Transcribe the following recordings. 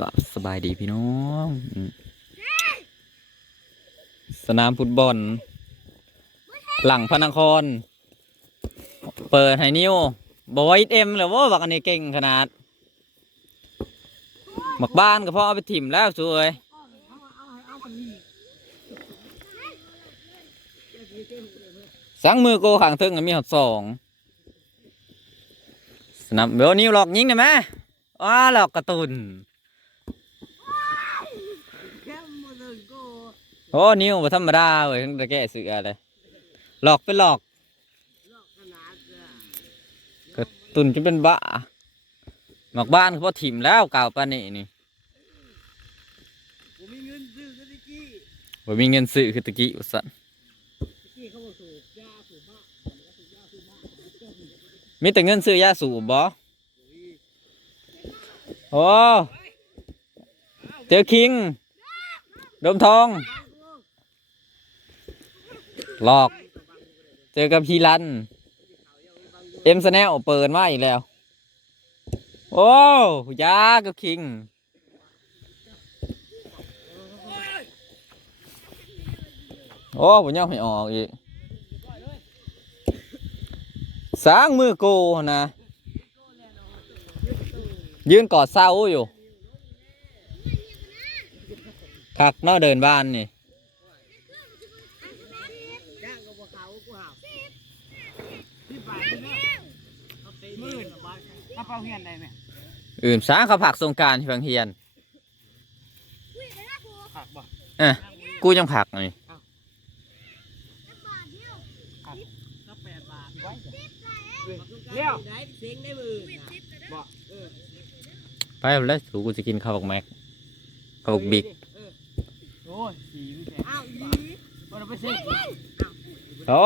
ก็สบายดีพี่น้องสนามฟุตบอล หลังพระนคร เปิดให้นิวบอยเอ็มหรือว่าบักอันนี้เก่งขนาดบักบ้านก็พอเอาไปถิ่มแล้วสวยสังมือโกขางทึงก็มีหอดสองสนามเบลนิวหลอกยิงได้ไหมว้าหลอกกระตุน โอ้นิ้วบ่ธรรมดาเว้ยทั้งตะแกะเสือเลยหลอกเป็นหลอกกระตุนจนเป็นบ้าหมอกบ้านเขาพอถิ่มแล้วเก่าวปานนี่นี่ผมมีเงินซื้อติกี้บ่มีเงินซื้อคือตะกี้อุสันติกี้เขาบอกสูบยาสูบมาสูบยาสูบมามีแต่เงินซื้อยาสูบบ่โอ้เจอคิงดมทอง หลอก เจอกับพีรัน เอ็มสแนลเปิดมาอีกแล้ว โอ้ยากับคิง โอ้ผมยังไม่ออกอีกสร้างมือโกนะ ยืนกอดเศร้าอยู่คักเนอเดินบ้านนี่ ย่าง กับบัวขาวกูหาวที่ฝ่ายนี่เขาเตะมื่นถ้าเป้าเฮียนได้ไหมอื่นสร้างเขาผักสงกรารที่พังเฮียนผักบ่เอ้ยกูยังผักนี่ก็แปดบาทไว้เลี้ยวได้เสียงได้มือบ่เออไปแล้วถูกูจะกินข้าวบักแม็กข้าวบักบิ๊กโอ้ยสีไม่แพงอ้าวอีมันไปเซ็ง โอ้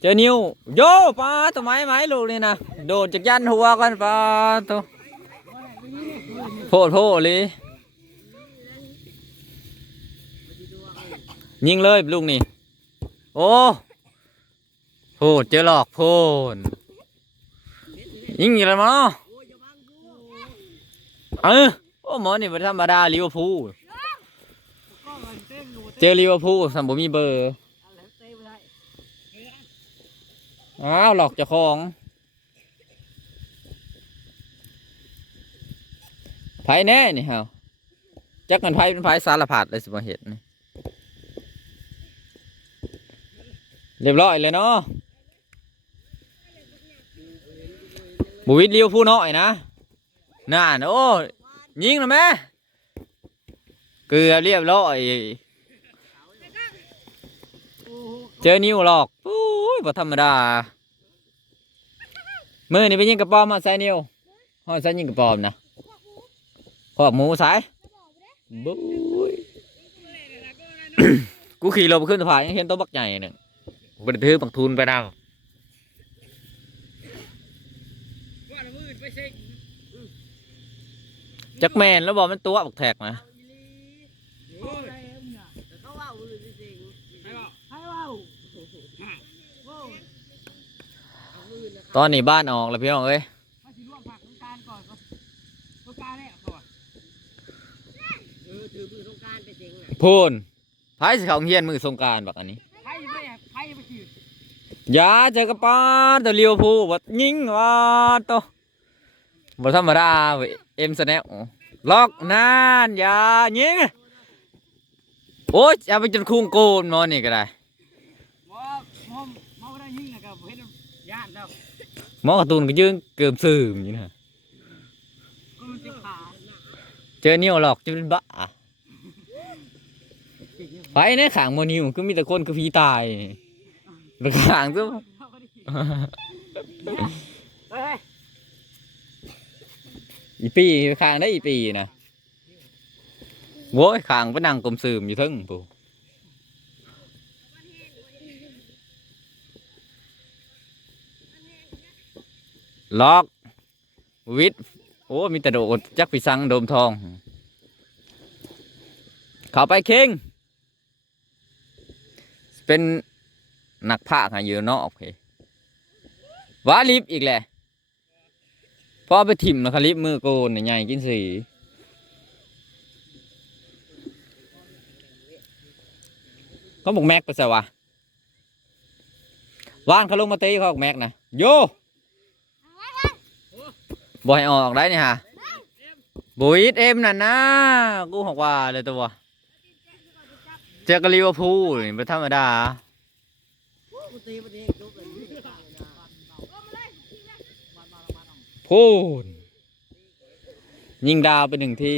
เจอนิวโยปลาตัวไม้ไม้ลูกนี่นะโดดจากยันหัวกันปลาตัวโพดโพดเลยยิงเลยลูกนี่ โอ้โพดเจอหลอกโพดยิงอยู่แล้วมั้งเออโอ้หมอนี่เป็นธรรมดาลิเวอร์พูลเจอลิเวอร์พูลสัมบูมีเบอร์ อ้าวหลอกเจ้าของไผแน่นี่เฮาจักกันไผเป็นไผสารพัดเลยสิบ่เห็นนี่เรียบร้อยเลยเนาะบุวิดเลี้ยวผู้น้อยนะน่าโอ้ยิงแล้วแม่เกลือเรียบร้อยเจอนิ้วหลอกปุ้ย บ่ธรรมดามือนี่ไปยิงกระป๋อมมาใส่นิวห้อยใส่ยิงกระป๋อมนะขอบหมูสายบุ้ยกูขี่รถไปขึ้นสะพานยังเห็นตัวบักใหญ่หนึ่งกูไปถือบักทุนไปดาวว่าละมืดไปเซ็งจักแมนแล้วบอกมันตัวบักแทกนะ โอ้ยเขาว่ามืดไปเซ็งให้ว่าให้ว่าโอ้ยเอามืดนะครับ ตอนนี้บ้านออกแล้วพี่น้องเอ้ยมาสิร่วมผักสงการก่อนก็สงการแล้วเขาอะเออถือมือสงการไปเซ็งน่ะพูนไพ่สิเขาเฮียนมือสงกรารบักอันนี้ไพ่ไปอะไพ่ไปขี่อย่าเจอกระปาตัวเลียวพูลบัดยิงว่าตัวบ่ธรรมดาเว้ยเอ็มสแนลล็อกนานอย่ายิงโอ้ยอย่าไปจนคุงโกนหมอนี่ก็ได้ หมอหมอหมอไม่ได้ยิงนะครับเห็นญาติแล้ว หมอการ์ตูนก็ยืนเกิมซึมอยู่นะก็มันจะเจอนิ้วหลอกจะเป็นบ้าไปในขางโมนิวก็มีแต่คนคือผีตายแล้วขางซะอีปีขางได้อีปีนะโว้ยขางไปนั่งกลมซึมอยู่เทึงปู ล็อก วิดโอ้มีแต่โดดจักพิสังโดมทอง เข้าไปเคิงเป็นนักภาคอยู่นอกเคยวาลิฟอีกแหละพ่อไปถิ่มนะครับลิฟมือโกนใหญ่กินสีเขาบอกแม็กไปซะวะว่านเขาลงมาตีเขาบอกแม็กนะโย บอยออกได้นี่ฮะบุยเอ็มน่ะนะกูบอกว่าเลยตัว เจอกับลิเวอร์พูลนี่เป็นธรรมดาพูนยิงดาวไปหนึ่งที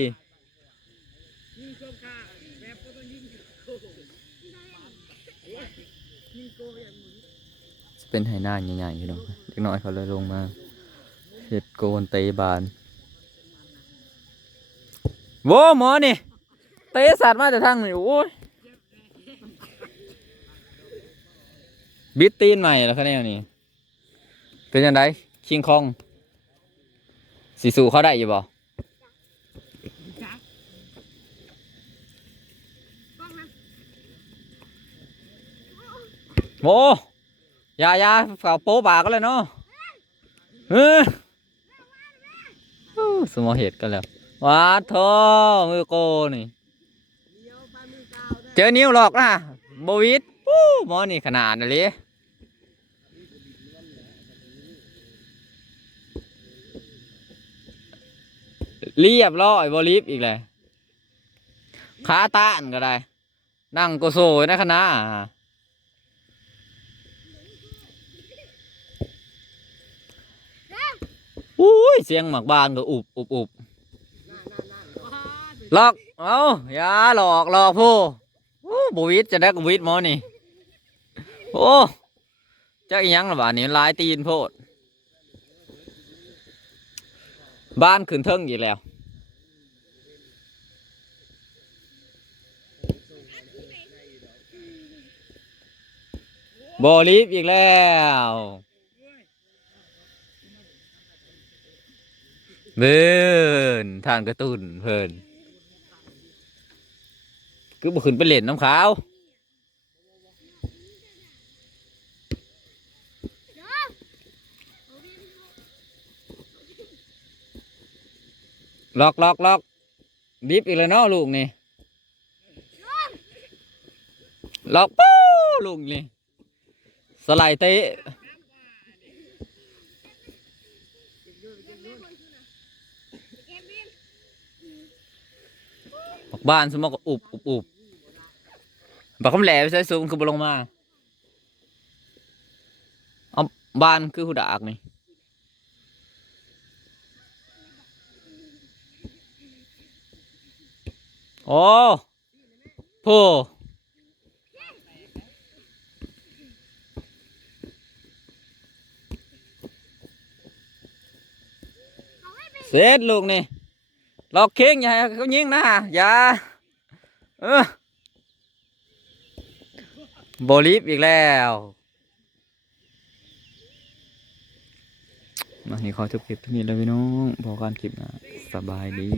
เป็นไหหน้าใหญ่ๆพี่น้องเล็กน้อยเขาเลยลงมา เห็ดโกนเตะบานโว้หมอนี่เตะสัตว์มาจากทางนี่โอ้ยบิดตีนใหม่แล้วคะแนนนี่เป็นยังไงคิงคองสีสูเขาได้อยู่บ่โว้ยายาฝ่าโป๊ปากก็เลยเนาะเฮ้อ สมอเหตุกันแล้วว้าโทมือโกนี่เดี๋ยวปลามือเก่าเจอนิ้วหลอกนะโบวิดปู้มอนี่ขนาดนั่เลยเรียบร้อยบอลิฟอีกเลยขาต้านก็ได้ นั่งโกโซยนะคณะ อุ้ยเสียงหมักบานก็อุบอุบอุบหลอกเอาอย่าหลอกหลอกผู้โอ้บวิดจะได้กบวิดมอนี่โอ้เจ้าอีหยังละบ้านนี้ลายตีนโพด บ้านขึ้นเทิงอีกแล้วบอลิฟอีกแล้ว เบิ่นทานกระตุนเพิ่นคือบ่ขึ้นไปเล่นน้ำขาวล็อกล็อกล็อกดิฟอีกแล้วเนาะลูกนี่ล็อกปู้ลูกนี่สไลด์เตะ บักบ้านสมองก็อุบอุบอุบบักคำแหลไปใส่สูงคือบลงมาเอาบ้านคือหูดากนี่โอ้ผู้ เสร็จลูกนี่ลอกเค้งอย่าเขายิงนะอย่าเออบอลิฟอีกแล้วมานี่ขอจบคลิปที่นี่แล้วพี่น้องพอการคลิปนะสบายดี